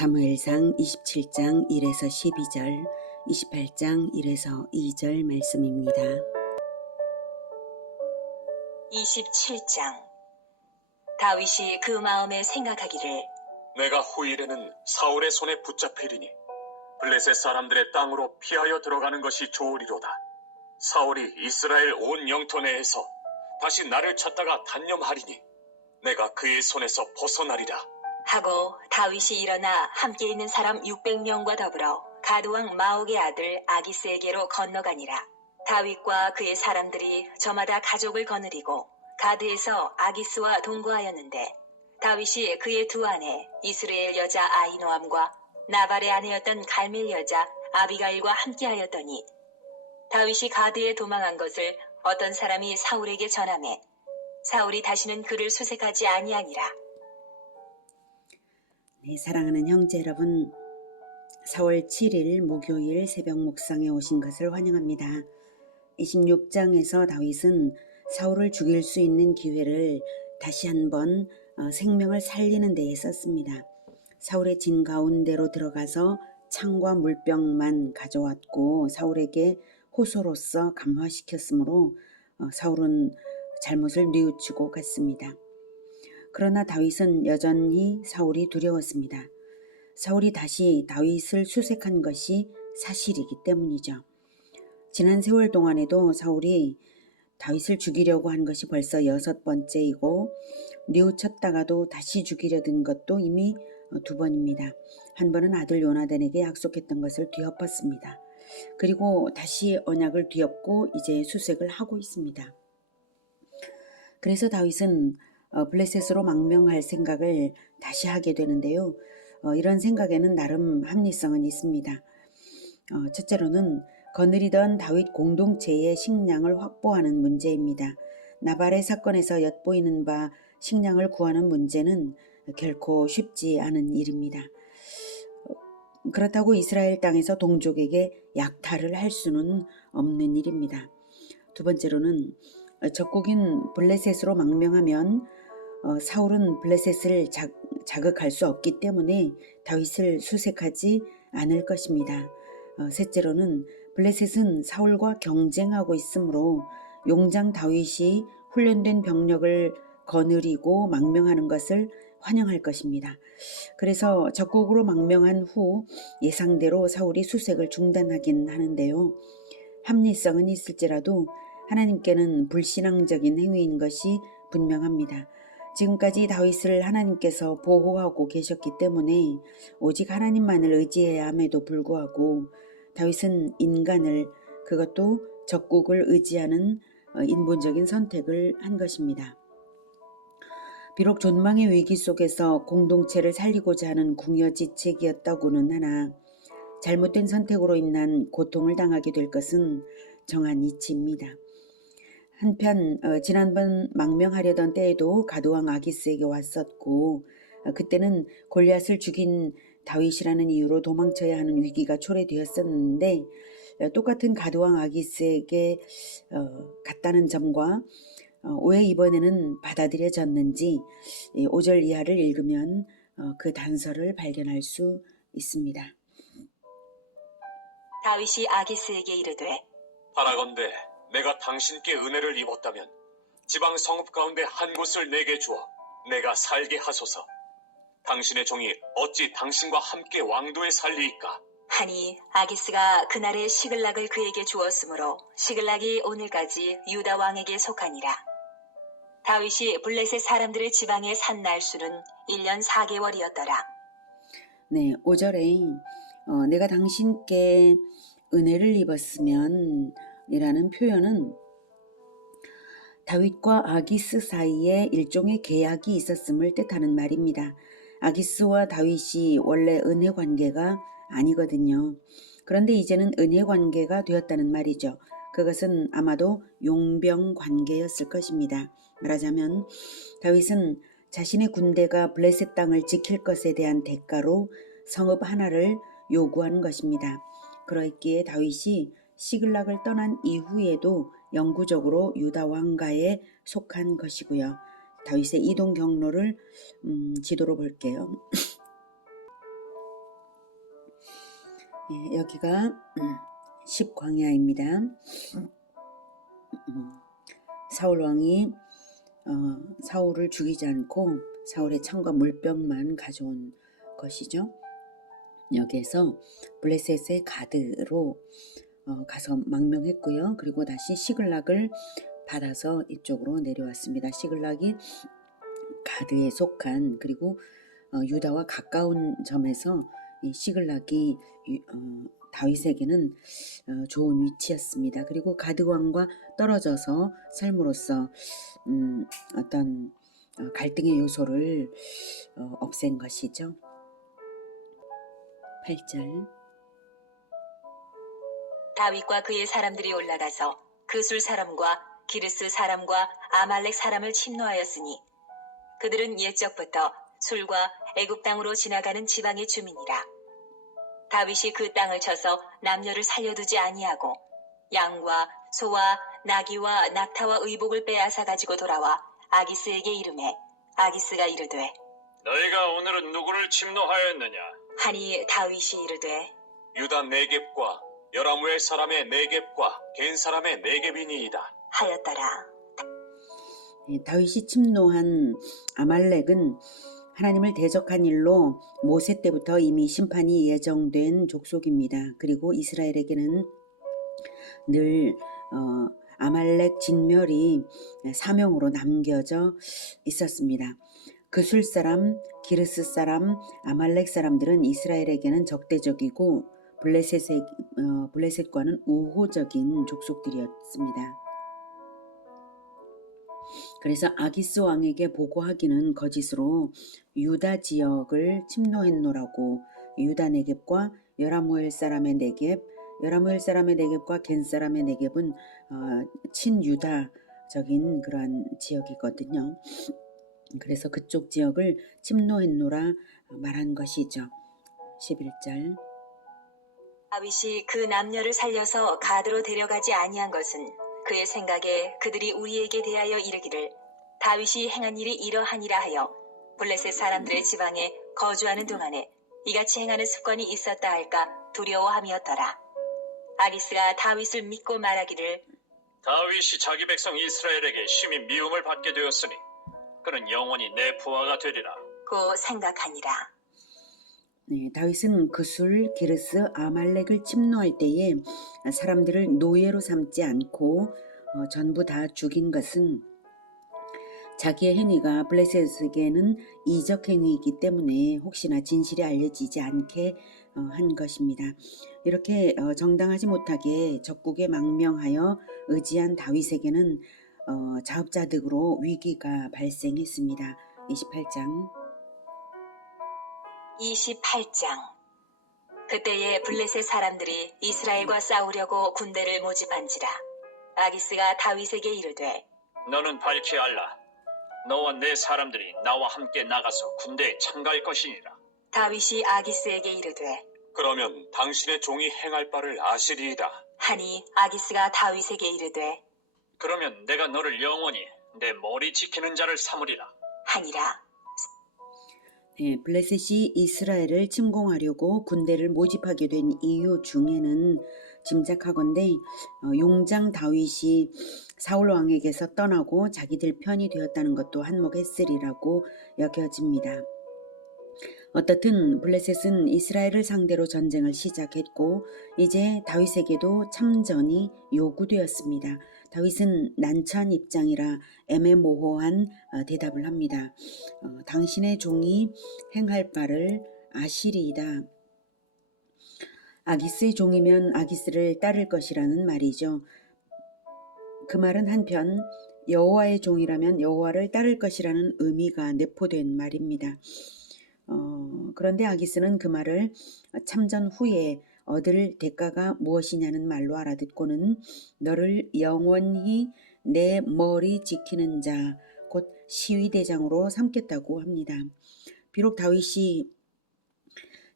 사무엘상 27장 1에서 12절, 28장 1에서 2절 말씀입니다. 27장. 다윗이 그 마음에 생각하기를 내가 후일에는 사울의 손에 붙잡히리니 블레셋 사람들의 땅으로 피하여 들어가는 것이 좋으리로다. 사울이 이스라엘 온 영토 내에서 다시 나를 찾다가 단념하리니 내가 그의 손에서 벗어나리라 하고 다윗이 일어나 함께 있는 사람 600명과 더불어 가드왕 마옥의 아들 아기스에게로 건너가니라. 다윗과 그의 사람들이 저마다 가족을 거느리고 가드에서 아기스와 동거하였는데 다윗이 그의 두 아내 이스라엘 여자 아히노암과 나발의 아내였던 갈멜 여자 아비가일과 함께하였더니 다윗이 가드에 도망한 것을 어떤 사람이 사울에게 전하매 사울이 다시는 그를 수색하지 아니하니라. 네, 사랑하는 형제 여러분, 4월 7일 목요일 새벽 묵상에 오신 것을 환영합니다. 26장에서 다윗은 사울을 죽일 수 있는 기회를 다시 한번 생명을 살리는 데에 썼습니다. 사울의 진 가운데로 들어가서 창과 물병만 가져왔고 사울에게 호소로서 감화시켰으므로 사울은 잘못을 뉘우치고 갔습니다. 그러나 다윗은 여전히 사울이 두려웠습니다. 사울이 다시 다윗을 수색한 것이 사실이기 때문이죠. 지난 세월 동안에도 사울이 다윗을 죽이려고 한 것이 벌써 6번째이고 뉘우쳤다가도 다시 죽이려 든 것도 이미 2번입니다. 한 번은 아들 요나단에게 약속했던 것을 뒤엎었습니다. 그리고 다시 언약을 뒤엎고 이제 수색을 하고 있습니다. 그래서 다윗은 블레셋으로 망명할 생각을 다시 하게 되는데요. 이런 생각에는 나름 합리성은 있습니다. 첫째로는 거느리던 다윗 공동체의 식량을 확보하는 문제입니다. 나발의 사건에서 엿보이는 바 식량을 구하는 문제는 결코 쉽지 않은 일입니다. 그렇다고 이스라엘 땅에서 동족에게 약탈을 할 수는 없는 일입니다. 두 번째로는 적국인 블레셋으로 망명하면 사울은 블레셋을 자극할 수 없기 때문에 다윗을 수색하지 않을 것입니다. 셋째로는 블레셋은 사울과 경쟁하고 있으므로 용장 다윗이 훈련된 병력을 거느리고 망명하는 것을 환영할 것입니다. 그래서 적국으로 망명한 후 예상대로 사울이 수색을 중단하긴 하는데요. 합리성은 있을지라도 하나님께는 불신앙적인 행위인 것이 분명합니다. 지금까지 다윗을 하나님께서 보호하고 계셨기 때문에 오직 하나님만을 의지해야 함에도 불구하고 다윗은 인간을, 그것도 적국을 의지하는 인본적인 선택을 한 것입니다. 비록 존망의 위기 속에서 공동체를 살리고자 하는 궁여지책이었다고는 하나 잘못된 선택으로 인한 고통을 당하게 될 것은 정한 이치입니다. 한편 지난번 망명하려던 때에도 가드왕 아기스에게 왔었고 그때는 골리앗을 죽인 다윗이라는 이유로 도망쳐야 하는 위기가 초래되었었는데 똑같은 가드왕 아기스에게 갔다는 점과 왜 이번에는 받아들여졌는지 5절 이하를 읽으면 그 단서를 발견할 수 있습니다. 다윗이 아기스에게 이르되 바라건대 내가 당신께 은혜를 입었다면 지방 성읍 가운데 한 곳을 내게 주어 내가 살게 하소서. 당신의 종이 어찌 당신과 함께 왕도에 살리이까? 하니 아기스가 그날에 시글락을 그에게 주었으므로 시글락이 오늘까지 유다 왕에게 속하니라. 다윗이 블레셋 사람들의 지방에 산 날수는 1년 4개월이었더라. 네, 5절에 내가 당신께 은혜를 입었으면 이라는 표현은 다윗과 아기스 사이에 일종의 계약이 있었음을 뜻하는 말입니다. 아기스와 다윗이 원래 은혜 관계가 아니거든요. 그런데 이제는 은혜 관계가 되었다는 말이죠. 그것은 아마도 용병 관계였을 것입니다. 말하자면 다윗은 자신의 군대가 블레셋 땅을 지킬 것에 대한 대가로 성읍 하나를 요구하는 것입니다. 그러했기에 다윗이 시글락을 떠난 이후에도 영구적으로 유다 왕가에 속한 것이고요. 다윗의 이동 경로를 지도로 볼게요. 예, 여기가 10광야입니다. 사울 왕이 사울을 죽이지 않고 사울의 창과 물병만 가져온 것이죠. 여기에서 블레셋의 가드로 가서 망명했고요. 그리고 다시 시글락을 받아서 이쪽으로 내려왔습니다. 시글락이 가드에 속한, 그리고 유다와 가까운 점에서 이 시글락이 다윗에게는 좋은 위치였습니다. 그리고 가드 왕과 떨어져서 삶으로써 어떤 갈등의 요소를 없앤 것이죠. 8절. 다윗과 그의 사람들이 올라가서 그술 사람과 기르스 사람과 아말렉 사람을 침노하였으니 그들은 옛적부터 술과 애굽 땅으로 지나가는 지방의 주민이라. 다윗이 그 땅을 쳐서 남녀를 살려두지 아니하고 양과 소와 나귀와 낙타와 의복을 빼앗아 가지고 돌아와 아기스에게 이르매 아기스가 이르되 너희가 오늘은 누구를 침노하였느냐? 하니 다윗이 이르되 유다 네겝과 여라무엘 사람의 네겝과 겐 사람의 네겝이니이다 하였더라. 다윗이 침노한 아말렉은 하나님을 대적한 일로 모세 때부터 이미 심판이 예정된 족속입니다. 그리고 이스라엘에게는 늘 아말렉 진멸이 사명으로 남겨져 있었습니다. 그술 사람, 기르스 사람, 아말렉 사람들은 이스라엘에게는 적대적이고 블레셋과는 우호적인 족속들이었습니다. 그래서 아기스 왕에게 보고하기는 거짓으로 유다 지역을 침노했노라고 유다 네겝과 여라무엘 사람의 네겝, 여라무엘 사람의 네겝과 겐 사람의 네겝은 친유다적인 그러한 지역이거든요. 그래서 그쪽 지역을 침노했노라 말한 것이죠. 11절. 다윗이 그 남녀를 살려서 가드로 데려가지 아니한 것은 그의 생각에 그들이 우리에게 대하여 이르기를 다윗이 행한 일이 이러하니라 하여 블레셋 사람들의 지방에 거주하는 동안에 이같이 행하는 습관이 있었다 할까 두려워함이었더라. 아기스가 다윗을 믿고 말하기를 다윗이 자기 백성 이스라엘에게 심히 미움을 받게 되었으니 그는 영원히 내 부하가 되리라. 고 생각하니라. 네, 다윗은 그술, 기르스, 아말렉을 침노할 때에 사람들을 노예로 삼지 않고 전부 다 죽인 것은 자기의 행위가 블레셋에게는 이적 행위이기 때문에 혹시나 진실이 알려지지 않게 한 것입니다. 이렇게 정당하지 못하게 적국에 망명하여 의지한 다윗에게는 자업자득으로 위기가 발생했습니다. 28장. 28장. 그때에 블레셋 사람들이 이스라엘과 싸우려고 군대를 모집한지라. 아기스가 다윗에게 이르되 너는 밝히 알라. 너와 내 사람들이 나와 함께 나가서 군대에 참가할 것이니라. 다윗이 아기스에게 이르되 그러면 당신의 종이 행할 바를 아시리이다. 하니 아기스가 다윗에게 이르되 그러면 내가 너를 영원히 내 머리 지키는 자를 삼으리라. 하니라. 네, 블레셋이 이스라엘을 침공하려고 군대를 모집하게 된 이유 중에는 짐작하건대 용장 다윗이 사울 왕에게서 떠나고 자기들 편이 되었다는 것도 한몫했으리라고 여겨집니다. 어떻든 블레셋은 이스라엘을 상대로 전쟁을 시작했고 이제 다윗에게도 참전이 요구되었습니다. 다윗은 난처한 입장이라 애매모호한 대답을 합니다. 당신의 종이 행할 바를 아시리이다. 아기스의 종이면 아기스를 따를 것이라는 말이죠. 그 말은 한편 여호와의 종이라면 여호와를 따를 것이라는 의미가 내포된 말입니다. 그런데 아기스는 그 말을 참전 후에 얻을 대가가 무엇이냐는 말로 알아듣고는 너를 영원히 내 머리 지키는 자, 곧 시위대장으로 삼겠다고 합니다. 비록 다윗이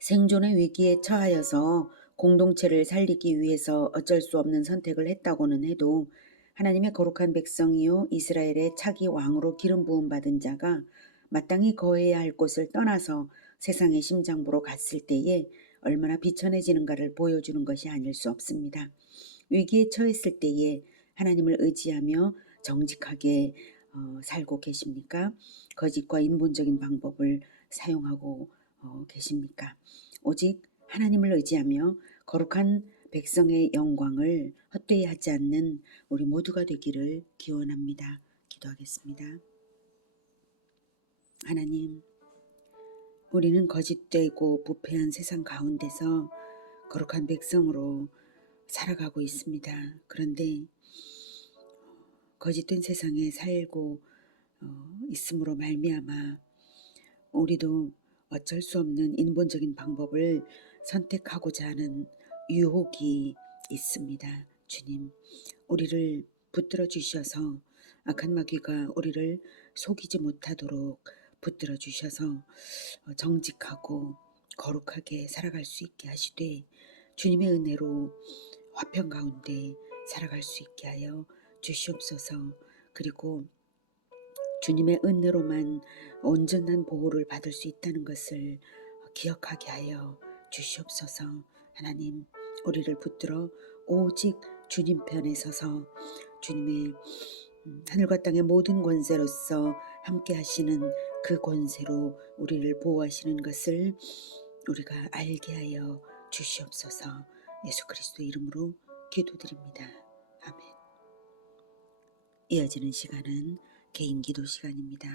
생존의 위기에 처하여서 공동체를 살리기 위해서 어쩔 수 없는 선택을 했다고는 해도 하나님의 거룩한 백성이요 이스라엘의 차기 왕으로 기름 부음 받은 자가 마땅히 거해야 할 곳을 떠나서 세상의 심장부로 갔을 때에 얼마나 비천해지는가를 보여주는 것이 아닐 수 없습니다. 위기에 처했을 때에 하나님을 의지하며 정직하게 살고 계십니까? 거짓과 인본적인 방법을 사용하고 계십니까? 오직 하나님을 의지하며 거룩한 백성의 영광을 헛되이 하지 않는 우리 모두가 되기를 기원합니다. 기도하겠습니다. 하나님, 우리는 거짓되고 부패한 세상 가운데서 거룩한 백성으로 살아가고 있습니다. 그런데 거짓된 세상에 살고 있음으로 말미암아 우리도 어쩔 수 없는 인본적인 방법을 선택하고자 하는 유혹이 있습니다. 주님, 우리를 붙들어 주셔서 악한 마귀가 우리를 속이지 못하도록 붙들어 주셔서 정직하고 거룩하게 살아갈 수 있게 하시되 주님의 은혜로 화평 가운데 살아갈 수 있게 하여 주시옵소서. 그리고 주님의 은혜로만 온전한 보호를 받을 수 있다는 것을 기억하게 하여 주시옵소서. 하나님, 우리를 붙들어 오직 주님 편에 서서 주님의 하늘과 땅의 모든 권세로서 함께 하시는 그 권세로 우리를 보호하시는 것을 우리가 알게 하여 주시옵소서. 예수 그리스도 이름으로 기도드립니다. 아멘. 이어지는 시간은 개인 기도 시간입니다.